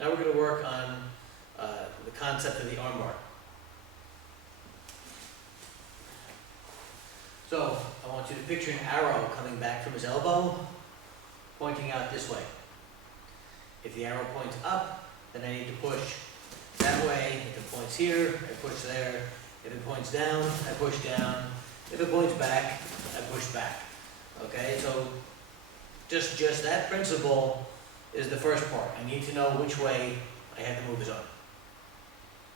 Now we're going to work on the concept of the arm bar. So I want you to picture an arrow coming back from his elbow, pointing out this way. If the arrow points up, then I need to push that way. If it points here, I push there. If it points down, I push down. If it points back, I push back. Okay, so just that principle is the first part. I need to know which way I have to move his arm.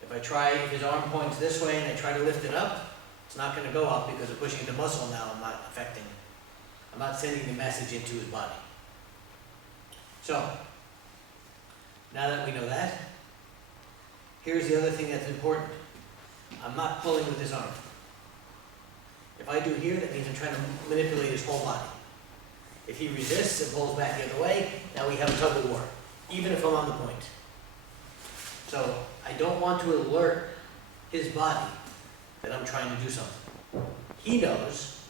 If his arm points this way and I try to lift it up, it's not going to go up because of pushing the muscle now. I'm not sending the message into his body. So, now that we know that, here's the other thing that's important. I'm not pulling with his arm. If I do here, that means I'm trying to manipulate his whole body. If he resists and pulls back the other way, now we have a tug of war, even if I'm on the point. So I don't want to alert his body that I'm trying to do something. He knows,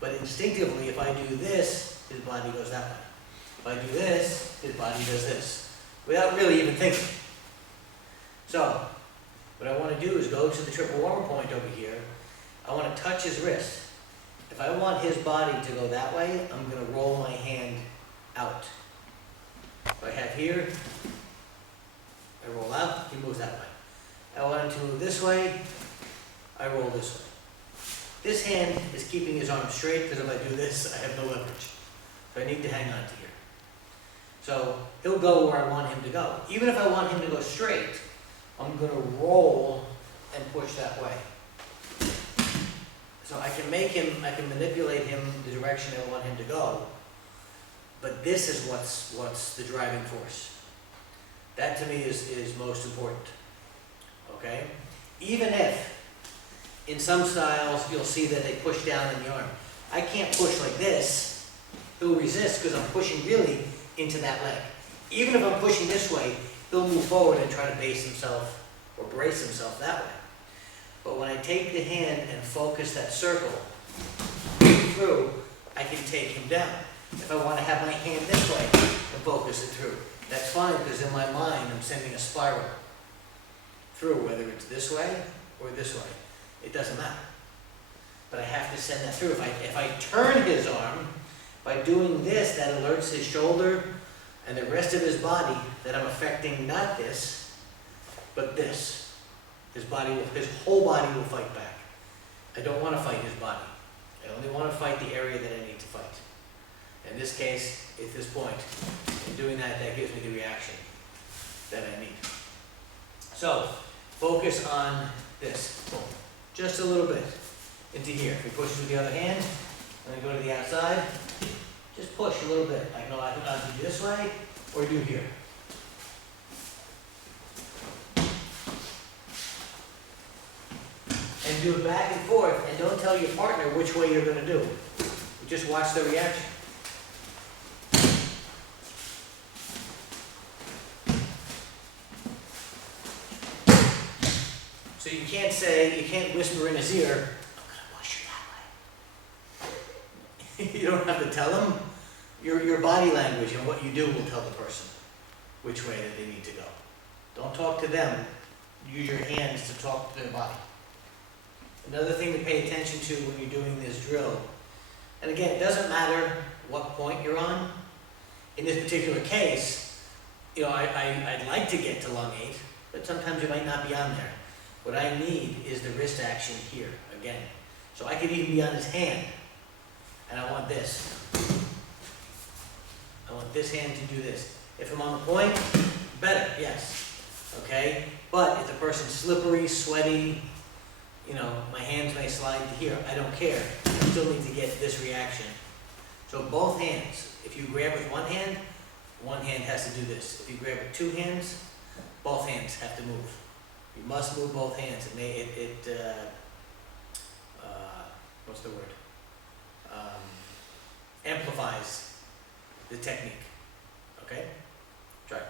but instinctively, if I do this, his body goes that way. If I do this, his body does this, without really even thinking. So what I want to do is go to the triple warmer point over here. I want to touch his wrist. If I want his body to go that way, I'm going to roll my hand out. If I have here, I roll out, he moves that way. I want him to move this way, I roll this way. This hand is keeping his arm straight because if I do this, I have no leverage. So I need to hang on to here. So he'll go where I want him to go. Even if I want him to go straight, I'm going to roll and push that way. So I can manipulate him the direction I want him to go, but this is what's the driving force. That to me is most important, okay? Even if, in some styles, you'll see that they push down in the arm. I can't push like this. He'll resist because I'm pushing really into that leg. Even if I'm pushing this way, he'll move forward and try to base himself or brace himself that way. But when I take the hand and focus that circle through, I can take him down. If I want to have my hand this way and focus it through, that's fine because in my mind I'm sending a spiral through, whether it's this way or this way. It doesn't matter. But I have to send that through. If I turn his arm, by doing this, that alerts his shoulder and the rest of his body that I'm affecting not this, but this. His whole body will fight back. I don't want to fight his body. I only want to fight the area that I need to fight. In this case, at this point, in doing that, that gives me the reaction that I need. So, focus on this. Boom. Just a little bit into here. If we push with the other hand, and then go to the outside, just push a little bit. I can either do this way or do here. And do it back and forth, and don't tell your partner which way you're going to do. You just watch the reaction. So you can't whisper in his ear, I'm going to push you that way. You don't have to tell him. Your body language and what you do will tell the person which way that they need to go. Don't talk to them. Use your hands to talk to their body. Another thing to pay attention to when you're doing this drill, and again, it doesn't matter what point you're on. In this particular case, I'd like to get to lung 8, but sometimes you might not be on there. What I need is the wrist action here, again. So I could even be on his hand, and I want this. I want this hand to do this. If I'm on the point, better, yes. Okay? But if the person's slippery, sweaty, my hands may slide to here. I don't care. I still need to get this reaction. So both hands. If you grab with one hand has to do this. If you grab with two hands, both hands have to move. You must move both hands. What's the word? Amplifies the technique. Okay? Try it.